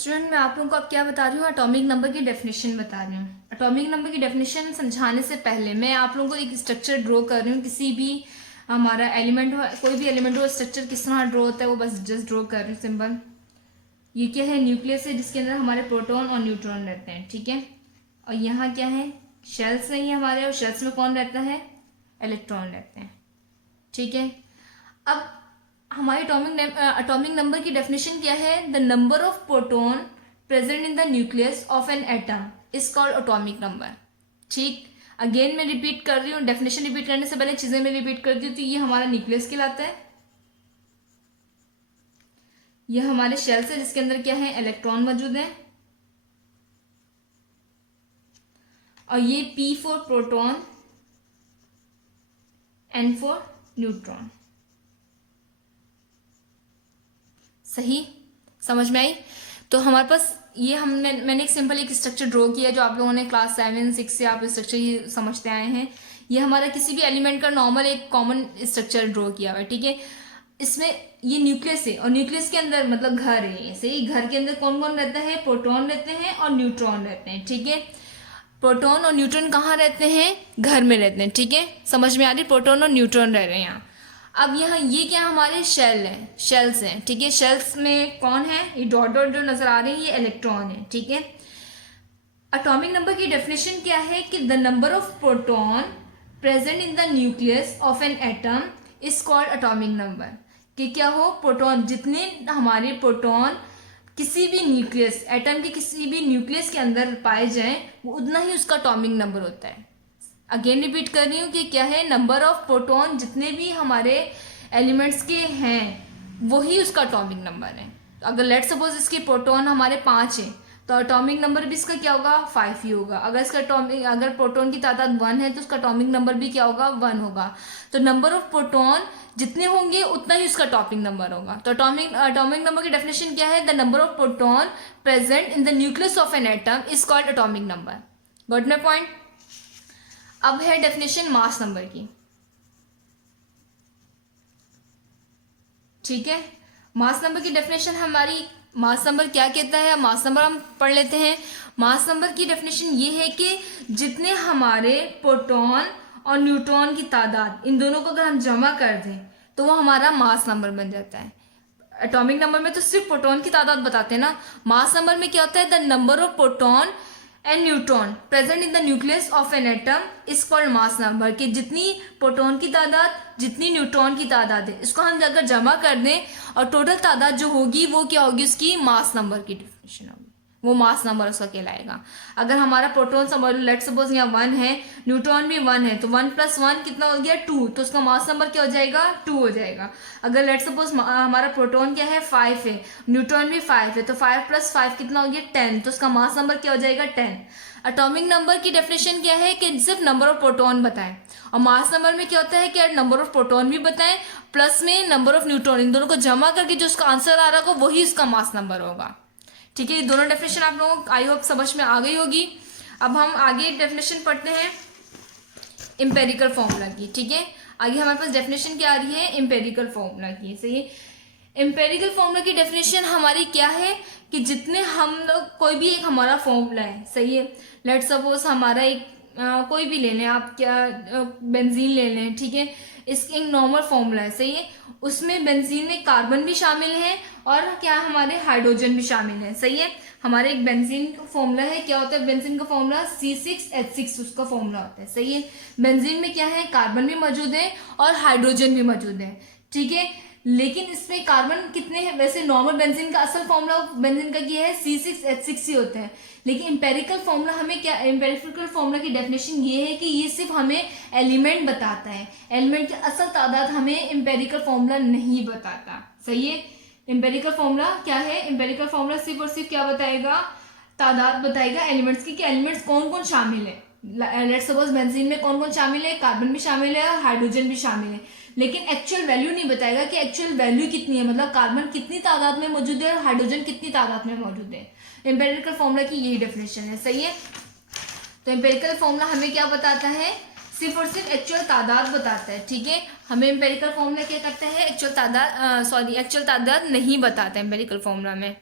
Student मैं आप लोगों को अब क्या बता रही हूँ, एटॉमिक नंबर की डेफिनेशन बता रही हूँ। एटॉमिक नंबर की डेफिनेशन समझाने से पहले मैं आप लोगों को एक स्ट्रक्चर ड्रॉ कर रही हूँ। किसी भी हमारा एलिमेंट हो, कोई भी एलिमेंट हो, स्ट्रक्चर किस तरह ड्रॉ होता है वो बस जस्ट ड्रॉ कर रही हूँ सिंपल। ये क्या है, न्यूक्लियस है जिसके अंदर हमारे प्रोटॉन और न्यूट्रॉन रहते हैं, ठीक है। और यहाँ क्या है, शेल्स नहीं है हमारे, और शेल्स में कौन रहता है, इलेक्ट्रॉन रहते हैं, ठीक है। अब हमारी एटॉमिक नंबर की डेफिनेशन क्या है, the number of proton present in the nucleus of an atom is called atomic number. ठीक, अगेन मैं रिपीट कर रही हूँ, डेफिनेशन रिपीट करने से पहले चीजें मैं रिपीट करती हूँ। तो ये हमारा न्यूक्लियस कहलाता है, यह हमारे शेल से जिसके अंदर क्या है, इलेक्ट्रॉन मौजूद है, और ये P for proton, N for neutron. सही समझ में आई। तो हमारे पास ये मैंने एक सिंपल एक स्ट्रक्चर ड्रॉ किया जो आप लोगों ने क्लास 7-6 से आप स्ट्रक्चर ही समझते आए हैं। ये हमारा किसी भी एलिमेंट का नॉर्मल एक कॉमन स्ट्रक्चर ड्रॉ किया हुआ है, ठीक है। इसमें ये न्यूक्लियस है और न्यूक्लियस के अंदर मतलब घर है, सही। घर के अंदर कौन कौन रहता है, प्रोटॉन रहते हैं और न्यूट्रॉन रहते हैं, ठीक है। प्रोटॉन और न्यूट्रॉन कहाँ रहते हैं, घर में रहते हैं, ठीक है। समझ में आ रही, प्रोटॉन और न्यूट्रॉन रह रहे हैं यहाँ। अब यहाँ ये क्या हमारे शेल है, शेल्स हैं, ठीक है। शेल्स में कौन है, ये डॉट डॉट जो नजर आ रहे हैं ये इलेक्ट्रॉन है, ठीक है। एटॉमिक नंबर की डेफिनेशन क्या है कि the number of proton present in the nucleus of an atom is called atomic number. कि क्या हो, प्रोटॉन, जितने हमारे प्रोटॉन किसी भी न्यूक्लियस, एटम के किसी भी न्यूक्लियस के अंदर पाए जाएं वो उतना ही उसका एटॉमिक नंबर होता है। अगेन रिपीट कर रही हूँ कि क्या है, नंबर ऑफ प्रोटॉन जितने भी हमारे एलिमेंट्स के हैं वही उसका एटॉमिक नंबर है। तो अगर लेट सपोज इसके प्रोटॉन हमारे 5 हैं तो एटॉमिक नंबर भी इसका क्या होगा, 5 ही होगा। अगर प्रोटॉन की तादाद 1 है तो उसका एटॉमिक नंबर भी क्या होगा, 1 होगा। तो नंबर ऑफ प्रोटॉन जितने होंगे उतना ही उसका एटॉमिक नंबर होगा। तो एटॉमिक नंबर की डेफिनेशन क्या है, the number of proton present in the nucleus of an atom is called atomic number. Got my point. अब है डेफिनेशन मास नंबर की, ठीक है। मास नंबर की डेफिनेशन हमारी, मास नंबर क्या कहता है, मास नंबर हम पढ़ लेते हैं। मास नंबर की डेफिनेशन ये है कि जितने हमारे प्रोटॉन और न्यूट्रॉन की तादाद, इन दोनों को अगर हम जमा कर दें तो वो हमारा मास नंबर बन जाता है। एटॉमिक नंबर में तो सिर्फ प्रोटॉन की तादाद बताते हैं ना, मास नंबर में क्या होता है, the number of proton and neutron present in the nucleus of an atom is called mass number. कि जितनी प्रोटॉन की तादाद, जितनी न्यूट्रॉन की तादाद है, इसको हम अगर जमा कर दें और टोटल तादाद जो होगी वो क्या होगी, उसकी मास नंबर की डेफिनेशन होगी, वो मास नंबर उसका कहलाएगा। अगर हमारा प्रोटॉन समझ लो, लेट सपोज यहाँ 1 है, न्यूट्रॉन भी 1 है, तो 1 + 1 कितना हो गया, 2, तो उसका मास नंबर क्या हो जाएगा, 2 हो जाएगा। अगर लेट सपोज हमारा प्रोटॉन क्या है, 5 है, न्यूट्रॉन भी 5 है, तो 5 + 5 कितना हो गया, 10, तो उसका मास नंबर क्या हो जाएगा, 10। एटॉमिक नंबर की डेफिनेशन क्या है कि सिर्फ नंबर ऑफ प्रोटॉन बताएं, और मास नंबर में क्या होता है कि नंबर ऑफ प्रोटॉन भी बताएं प्लस में नंबर ऑफ न्यूट्रॉन, इन दोनों को जमा करके जो उसका आंसर आ रहा होगा वही उसका मास नंबर होगा, ठीक है। ये दोनों डेफिनेशन आप लोगों को आई होप समझ में आ गई होगी। अब हम आगे डेफिनेशन पढ़ते हैं एम्पेरिकल फॉर्मूला की, ठीक है। आगे हमारे पास डेफिनेशन क्या आ रही है, एम्पेरिकल फॉर्मूला की, सही है। एम्पेरिकल फॉर्मूला की डेफिनेशन हमारी क्या है कि जितने हम लोग, कोई भी एक हमारा फॉर्मूला है, सही है। लेट सपोज हमारा एक कोई भी ले लें आप, क्या बेंजीन ले लें, ठीक है। इसके एक नॉर्मल फॉर्मूला है, सही है। उसमें बेंजीन में कार्बन भी शामिल है और क्या हमारे हाइड्रोजन भी शामिल है, सही है। हमारे एक बेंजीन का फॉर्मूला है, क्या होता है बेंजीन का फॉर्मूला, C6H6 उसका फॉर्मूला होता है, सही है। बेंजीन में क्या है, कार्बन भी मौजूद है और हाइड्रोजन भी मौजूद है, ठीक है। लेकिन इसमें कार्बन कितने हैं, वैसे नॉर्मल बेंजीन का असल फॉर्मूला बेंजीन का क्या है, C6H6 ही होता है। लेकिन एम्पेरिकल फॉर्मूला हमें क्या, एम्पेरिकल फॉर्मूला की डेफिनेशन ये है कि ये सिर्फ हमें एलिमेंट बताता है, एलिमेंट की असल तादाद हमें एम्पेरिकल फॉर्मूला नहीं बताता, सही है। एम्पेरिकल फॉर्मूला क्या है, एम्पेरिकल फॉर्मूला सिर्फ और सिर्फ क्या बताएगा, तादाद बताएगा एलिमेंट्स की, कि एलिमेंट्स कौन कौन शामिल है। लेट्स सपोज बेंजीन में कौन कौन शामिल है, कार्बन भी शामिल है और हाइड्रोजन भी शामिल है, लेकिन एक्चुअल वैल्यू नहीं बताएगा कि एक्चुअल वैल्यू कितनी है, मतलब कार्बन कितनी तादाद में मौजूद है और हाइड्रोजन कितनी तादाद में मौजूद है। एम्पेरिकल फॉर्मूला की यही डेफिनेशन है, सही है। तो एम्पेरिकल फॉर्मूला हमें क्या बताता है, सिर्फ और सिर्फ एक्चुअल तादाद बताता है, ठीक है। हमें एम्पेरिकल फॉर्मूला क्या करता है, एक्चुअल तादाद नहीं बताता है एम्पेरिकल फॉर्मूला में।